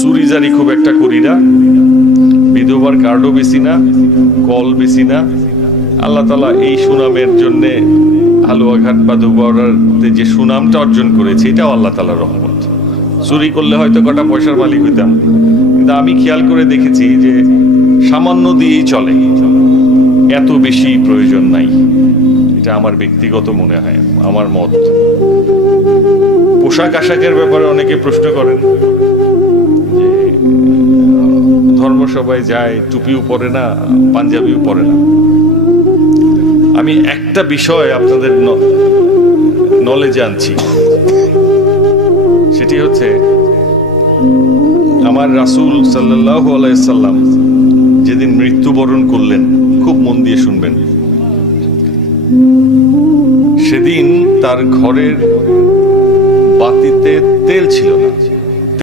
চুরিজারি খুব একটা করি না, বিধবার কার্ডও বেশি না, কল বেশি না। আল্লাহ তাআলা এই সুনামের জন্য হালুয়াঘাট বা দুবারাতে যে সুনামটা অর্জন করেছে, এটাও আল্লাহ তাআলার রহমত। চুরি করলে হয়তো কটা পয়সার মালিক হইতাম, কিন্তু আমি খেয়াল করে দেখেছি যে সামান্য দিয়েই চলে, এত বেশি প্রয়োজন নাই। এটা আমার ব্যক্তিগত মনে হয়, আমার মত। পোশাক আশাকের ব্যাপারে অনেকে প্রশ্ন করেন যে ধর্মসভায় যায়, টুপিও পরে না, পাঞ্জাবিও পরে না। আমি একটা বিষয় আপনাদের নলেজে আনছি, সেটি হচ্ছে আমার রাসূল সাল্লাল্লাহু আলাইহি সাল্লাম যেদিন মৃত্যুবরণ করলেন, খুব মন দিয়ে শুনবেন, সেদিন তার ঘরের বাতিতে তেল ছিল না।